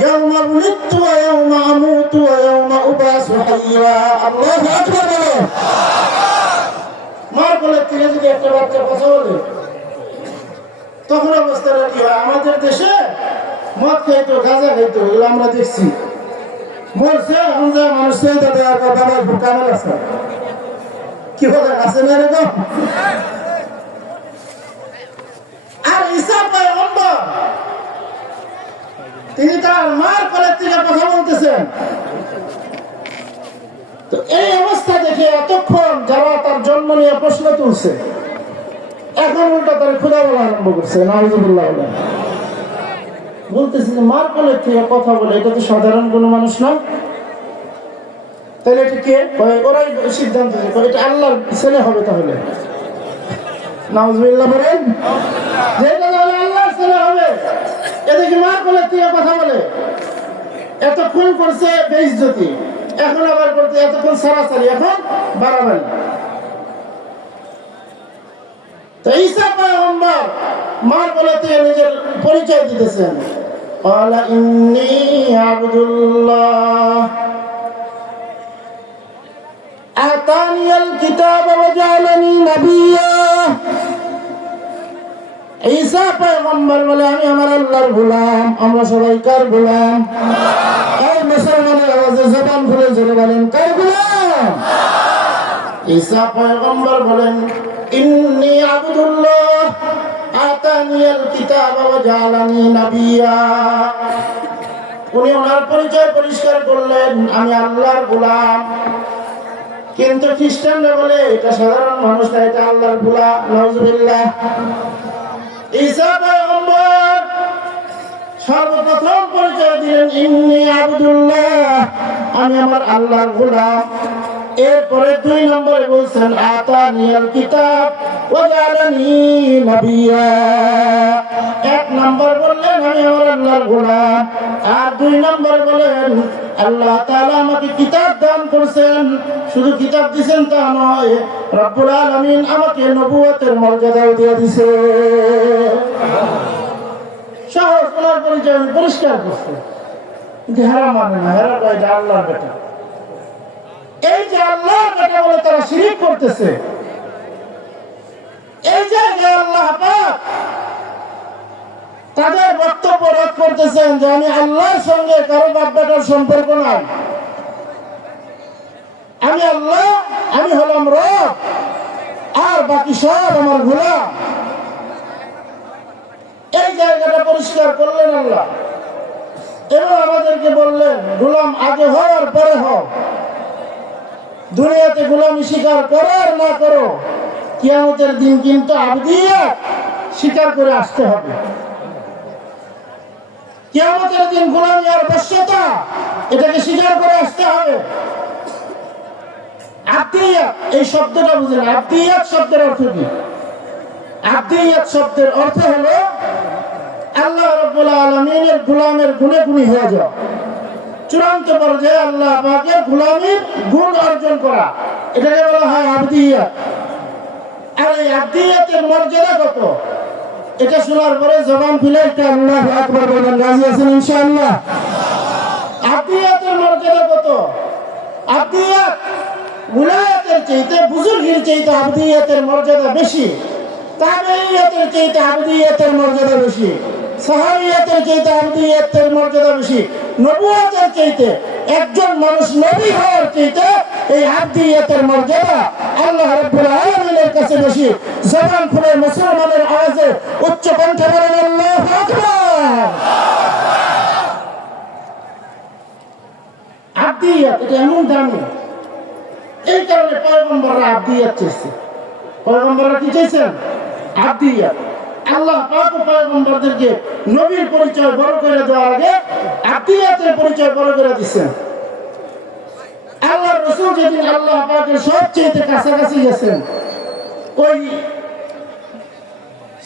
ইয়াউমা উলিদতু ওয়া ইয়াউমা আমুতু ওয়া ইয়াউমা উবাসু হাইয়া। আল্লাহু আকবার বলো। মার কোলে থেকে যদি একটা বাচ্চা কথা বলে তখন অবস্থাটা কি হয়? আমাদের দেশে মদ খাইতো, গাঁজা খাইতো, এগুলো আমরা দেখছি। মরছে এখন যে মানুষ তাদের আর বাবার কামল আছে, কি বলে আছে না এরকম? আর ঈসা পয়গম্বর তিনি তার মার কোলে থেকে কথা বলতেছেন। তো এই অবস্থা দেখে এতক্ষণ যারা তার জন্ম নিয়ে প্রশ্ন তুলছে, এখন উল্টা তার খোদা বলা আরম্ভ করছে। নাউজুবিল্লাহ বলতেছে যে মার কোলে থেকে কথা বলে, এটা তো সাধারণ কোনো মানুষ না, তাহলে এটা কে? ওরাই সিদ্ধান্ত নেয় এটা আল্লাহর ছেলে হবে। তাহলে নাউজুবিল্লাহ বলেন, যেটা তাহলে আল্লাহর ছেলে হবে। এদিকে মার কোলে থেকে কথা বলে, এত খুন করছে বেইজ্জতি, এখন আবার করতে এতক্ষণ সারাসারি, এখন বাড়াবাড়ি। তো ঈসা পয়গম্বর মার কোলে থেকে নিজের পরিচয় দিতেছেন। ক্বালা ইন্নী আবদুল্লাহ আতানিয়াল কিতাব ওয়া জাআলানি নাবিয়্যা। ঈসা পয়গম্বর বলে, আমি আমার আল্লাহর গোলাম। আমরা সবাই কার গোলাম? এই মুসলমানের আওয়াজে জবান খুলে জোরে বলেন, কার গোলাম? ঈসা পয়গম্বর বলেন, ইন্নী আবদুল্লাহ আতানিয়াল কিতাব ওয়া জাআলানি নাবিয়্যা। উনি ওনার পরিচয় পরিষ্কার করলেন, আমি আল্লাহর গোলাম। কিন্তু খ্রিস্টানরা বলে এটা সাধারণ মানুষ না, এটা আল্লাহর গোলাম। নাউজুবিল্লাহ। ঈসা পয়গম্বর সর্বপ্রথম পরিচয় দিলেন, ইন্নী আবদুল্লাহ, আমি আমার আল্লাহর গোলাম। এরপরে 2 নম্বরে বলছেন, আতানিয়াল কিতাব ওয়া জাআলানি নাবিয়্যা। 1 নম্বর বললেন আমি আমার আল্লাহর গোলাম, আর 2 নম্বর বলেন আল্লাহ তাআলা আমাকে কিতাব দান করেছেন। শুধু কিতাব দিবেন তা নয়, রব্বুল আলামিন আমাকে নবুয়তের মর্যাদাও দিয়ে দিয়েছে। সহজ ওনার পরিচয় পরিষ্কার করছে, কিন্তু হারা মানে না, হারা কয় যে আল্লাহর বেটা। এই যে আল্লাহর বেটা বলে তারা শিরক করতেছে। এই যে আল্লাহ পাক তাদের বক্তব্য রদ করতেছেন যে আমি আল্লাহর সঙ্গে কারো বাপ বেটার সম্পর্ক নাই, আমি আল্লাহ, আমি হলাম রব, আর বাকি সব আমার গোলাম। এই জায়গাটা পরিষ্কার করলেন আল্লাহ, এবং আমাদেরকে বললেন গোলাম আগে হও আর পরে হও। দুনিয়াতে গোলামি স্বীকার করো আর না করো, কিয়ামতের দিন কিন্তু আবদিয়ত স্বীকার করে আসতে হবে। কিয়ামতের দিন গোলামি আর বশ্যতা এটাকে স্বীকার করে আসতে হবে। আবদিয়ত এই শব্দটা বুঝেন, আবদিয়ত শব্দের অর্থ কি? আবদিয়ত শব্দের অর্থ হলো আল্লাহ রাব্বুল আলামিনের গোলামের গুণে গুণী হয়ে যাওয়া, চূড়ান্ত পর্যায়ে আল্লাহ পাকের গোলামীর গুণ অর্জন করা, এটাকে বলা হয় আবদিয়ত। আর এই আবদিয়তের মর্যাদা কত, এটা শোনার পরে জবান খুলে একটা আল্লাহু আকবার বলেন, রাজি আছেন ইনশাআল্লাহ? আবদিয়তের মর্যাদা কত? আবদিয়ত উলায়াতের চাইতে, বুজুর্গির চাইতে আবদিয়তের মর্যাদা বেশি, তাবেঈয়তের চাইতে আবদিয়তের মর্যাদা বেশি, সাহাবিয়তের চাইতে আবদিয়তের মর্যাদা বেশি, নবুয়তের চাইতে, একজন মানুষ নবী হওয়ার চাইতে এই আবদিয়তের মর্যাদা আল্লাহ রাব্বুল আলামিনের কাছে বেশি। জবান খুলে মুসলমানের আওয়াজে উচ্চ কণ্ঠে বলেন আল্লাহু আকবার। আবদিয়ত এটা এমন দামি, এই কারণে পয়গম্বররা আবদিয়ত চাইছে। পয়গম্বররা কি চাইছেন? আবদিয়ত। আল্লাহ পাক পয়গম্বরদেরকে নবীর পরিচয় বড় করে দেওয়ার আগে আবদিয়তের পরিচয় বড় করে দিচ্ছেন। আল্লাহ রাসূল যেদিন আল্লাহ পাকের সবচেয়ে কাছাকাছি গেছেন, ওই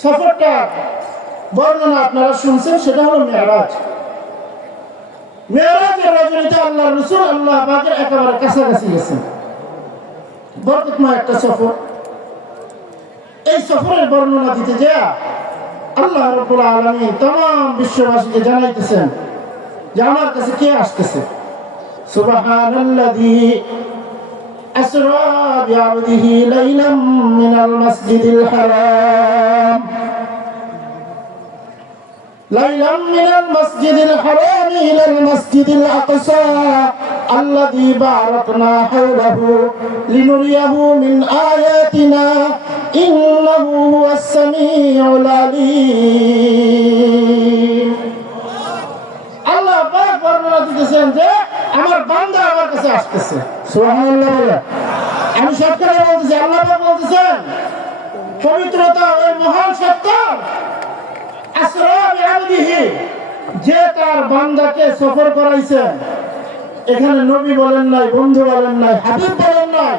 সফরটা বর্ণনা আপনারা শুনছেন, সেটা হলো মেরাজ। মেরাজের রজনীতে আল্লাহ রাসূল আল্লাহ পাকের একেবারে কাছাকাছি গেছেন, বরকতময় একটা সফর। এই সফরের বর্ণনা দিতে যা আল্লাহ রাব্বুল আলামিন तमाम বিশ্ববাসীকে জানাইতেছেন যে আমার কাছে কে আসতেছে। সুবহানাল্লাযী আসরা বিআবদিহি লাইলাম মিনাল মাসজিদিল হারাম ليلا من المسجد الحرام إلى المسجد الأقصى الذي باركنا حوله لنريه من آياتنا إنه هو السميع العليم আল্লাহ পাক বর্ণনা দিতেছেন যে আমার বান্দা আমার কাছে আসতেছে। সুবহানাল্লাহ। আমি সত্য বলতেছি, আল্লাহ পাক বলতেছেন পবিত্রতা ওই মহান সত্য যে তার বান্দাকে সফর করাইছেন। এখানে নবী বলেন নাই, বন্ধু বলেন নাই, হাবিব বলেন নাই,